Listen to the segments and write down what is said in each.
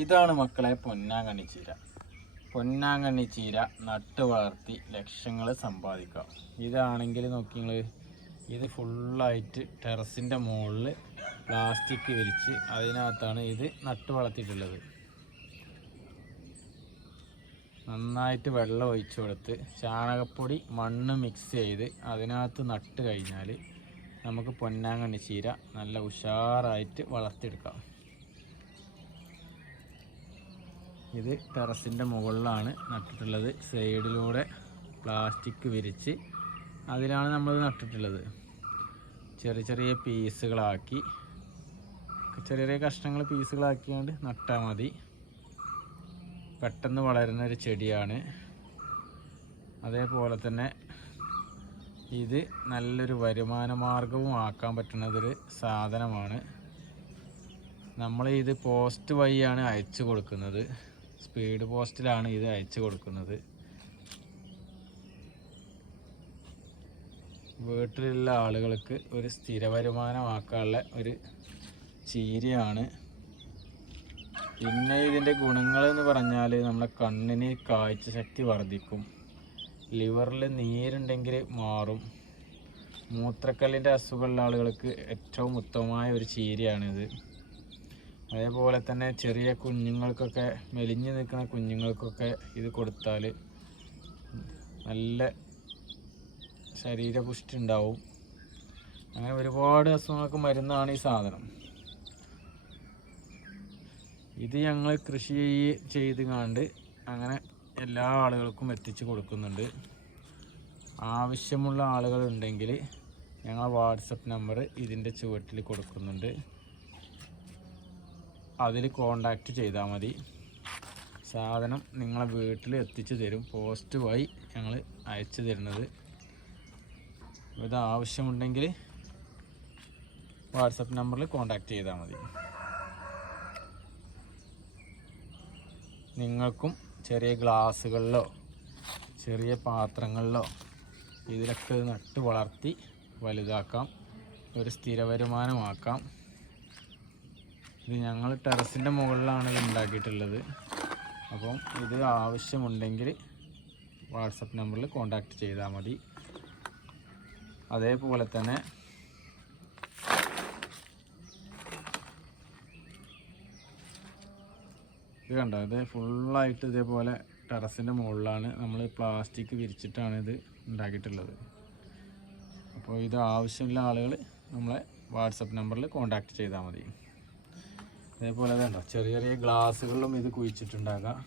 ഇതാണ് മക്കളെ പൊന്നാങ്കണ്ണി ചീര. പൊന്നാങ്കണ്ണി ചീര നട്ട് വളർത്തി ലക്ഷങ്ങൾ സമ്പാദിക്കുക. ഇതാണെങ്കിൽ നോക്കി നിങ്ങൾ ഇത് ഫുള്ളായിട്ട് ടെറസിന്റെ മുകളിൽ പ്ലാസ്റ്റിക് വിരിച്ച് അതിനകത്താണ് ഇത് നട്ട് വളർത്തിയിട്ടുള്ളത്. നന്നായിട്ട് വെള്ളം ഒഴിച്ചു കൊടുത്ത് ചാണകപ്പൊടി മണ്ണ് മിക്സ് ചെയ്ത് അതിനകത്ത് നട്ട് കഴിഞ്ഞാൽ നമുക്ക് പൊന്നാങ്കണ്ണി ചീര നല്ല ഉഷാറായിട്ട് വളർത്തിയെടുക്കാം. ഇത് ടെറസിന്റെ മുകളിലാണ് നട്ടിട്ടുള്ളത്. സൈഡിലൂടെ പ്ലാസ്റ്റിക് വിരിച്ച് അതിലാണ് നമ്മൾ നട്ടിട്ടുള്ളത്. ചെറിയ ചെറിയ പീസുകളാക്കി. ചെറിയ ചെറിയ കഷ്ണങ്ങൾ പീസുകളാക്കിയാണ്ട് നട്ടാൽ മതി. പെട്ടെന്ന് വളരുന്ന ഒരു ചെടിയാണ്. അതേപോലെ തന്നെ ഇത് നല്ലൊരു വരുമാന മാർഗവും ആക്കാൻ പറ്റുന്നതൊരു സാധനമാണ്. നമ്മൾ ഇത് പോസ്റ്റ് വഴിയാണ് അയച്ചു കൊടുക്കുന്നത്. സ്പീഡ് പോസ്റ്റിലാണ് ഇത് അയച്ചു കൊടുക്കുന്നത്. വീട്ടിലുള്ള ആളുകൾക്ക് ഒരു സ്ഥിര വരുമാനമാക്കാനുള്ള ഒരു ചീരയാണ്. പിന്നെ ഇതിന്റെ ഗുണങ്ങൾ എന്ന് പറഞ്ഞാൽ നമ്മുടെ കണ്ണിന് കാഴ്ച ശക്തി വർദ്ധിക്കും. ലിവറിൽ നീരുണ്ടെങ്കിൽ മാറും. മൂത്രക്കല്ലിന്റെ അസുഖമുള്ള ആളുകൾക്ക് ഏറ്റവും ഉത്തമമായ ഒരു ചീരയാണിത്. അതേപോലെ തന്നെ ചെറിയ കുഞ്ഞുങ്ങൾക്കൊക്കെ മെലിഞ്ഞു നിൽക്കുന്ന കുഞ്ഞുങ്ങൾക്കൊക്കെ ഇത് കൊടുത്താൽ നല്ല ശരീരപുഷ്ടി ഉണ്ടാവും. അങ്ങനെ ഒരുപാട് അസുഖങ്ങൾക്ക് മരുന്നാണ് ഈ സാധനം. ഇത് ഞങ്ങൾ കൃഷി ചെയ്ത് കണ്ട് അങ്ങനെ എല്ലാ ആളുകൾക്കും എത്തിച്ചു കൊടുക്കുന്നുണ്ട്. ആവശ്യമുള്ള ആളുകളുണ്ടെങ്കിൽ ഞങ്ങൾ വാട്സപ്പ് നമ്പർ ഇതിന്റെ ചുവട്ടിൽ കൊടുക്കുന്നുണ്ട്. അതിൽ കോണ്ടാക്റ്റ് ചെയ്താൽ മതി. സാധനം നിങ്ങളെ വീട്ടിൽ എത്തിച്ചു തരും. പോസ്റ്റ് വഴി ഞങ്ങൾ അയച്ചു തരുന്നത്. ഇത് ആവശ്യമുണ്ടെങ്കിൽ വാട്സപ്പ് നമ്പറിൽ കോണ്ടാക്റ്റ് ചെയ്താൽ മതി. നിങ്ങൾക്കും ചെറിയ ഗ്ലാസ്സുകളിലോ ചെറിയ പാത്രങ്ങളിലോ ഇതിലൊക്കെ നട്ട് വളർത്തി വലുതാക്കാം. ഒരു സ്ഥിര വരുമാനമാക്കാം. ഇത് ഞങ്ങൾ ടെറസിന്റെ മുകളിലാണ് ഉണ്ടാക്കിയിട്ടുള്ളത്. അപ്പം ഇത് ആവശ്യമുണ്ടെങ്കിൽ വാട്സപ്പ് നമ്പറിൽ കോണ്ടാക്ട് ചെയ്താൽ മതി. അതേപോലെ തന്നെ ഇത് കണ്ടോ? ഇത് ഫുള്ളായിട്ട് ഇതേപോലെ ടെറസിന്റെ മുകളിലാണ് നമ്മൾ പ്ലാസ്റ്റിക് വിരിച്ചിട്ടാണ് ഇത് ഉണ്ടാക്കിയിട്ടുള്ളത്. അപ്പോൾ ഇത് ആവശ്യമുള്ള ആളുകൾ നമ്മളെ വാട്സപ്പ് നമ്പറിൽ കോണ്ടാക്ട് ചെയ്താൽ മതി. അതേപോലെ വേണ്ട ചെറിയ ചെറിയ ഗ്ലാസ്സുകളിലും ഇത് കുഴിച്ചിട്ടുണ്ടാക്കാം.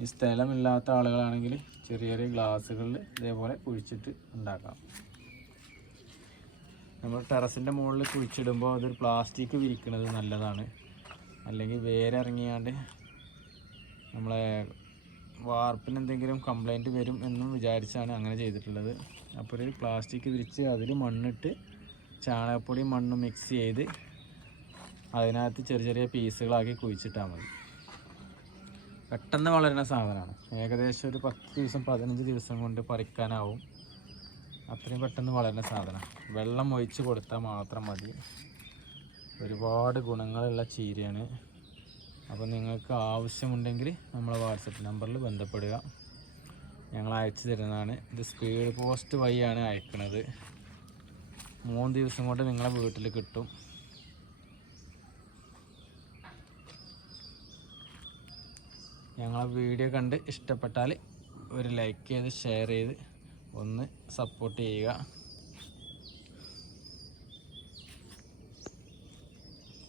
ഈ സ്ഥലമില്ലാത്ത ആളുകളാണെങ്കിൽ ചെറിയ ചെറിയ ഗ്ലാസ്സുകളിൽ ഇതേപോലെ കുഴിച്ചിട്ട് ഉണ്ടാക്കാം. നമ്മൾ ടെറസിന്റെ മുകളിൽ കുഴിച്ചിടുമ്പോൾ അതൊരു പ്ലാസ്റ്റിക് വിരിക്കുന്നത് നല്ലതാണ്. അല്ലെങ്കിൽ വേരിറങ്ങിയാണ്ട് നമ്മളെ വാർപ്പിന് എന്തെങ്കിലും കംപ്ലൈന്റ് വരും എന്നും വിചാരിച്ചാണ് അങ്ങനെ ചെയ്തിട്ടുള്ളത്. അപ്പോൾ ഒരു പ്ലാസ്റ്റിക് വിരിച്ച് അതിൽ മണ്ണിട്ട് ചാണകപ്പൊടി മണ്ണും മിക്സ് ചെയ്ത് അതിനകത്ത് ചെറിയ ചെറിയ പീസുകളാക്കി കുഴിച്ചിട്ടാൽ മതി. പെട്ടെന്ന് വളരുന്ന സാധനമാണ്. ഏകദേശം ഒരു പത്ത് ദിവസം പതിനഞ്ച് ദിവസം കൊണ്ട് പറിക്കാനാവും. അത്രയും പെട്ടെന്ന് വളരുന്ന സാധനം വെള്ളം ഒഴിച്ച് കൊടുത്താൽ മാത്രം മതി. ഒരുപാട് ഗുണങ്ങളുള്ള ചീരയാണ്. അപ്പോൾ നിങ്ങൾക്ക് ആവശ്യമുണ്ടെങ്കിൽ നമ്മളെ വാട്സപ്പ് നമ്പറിൽ ബന്ധപ്പെടുക. ഞങ്ങൾ അയച്ചു തരുന്നതാണ്. ഇത് സ്പീഡ് പോസ്റ്റ് വഴിയാണ് അയക്കുന്നത് മൂന്ന് ദിവസം കൊണ്ട് നിങ്ങളെ വീട്ടിൽ കിട്ടും. ഞങ്ങളെ വീഡിയോ കണ്ട് ഇഷ്ടപ്പെട്ടാൽ ഒരു ലൈക്ക് ചെയ്ത് ഷെയർ ചെയ്ത് ഒന്ന് സപ്പോർട്ട് ചെയ്യുക.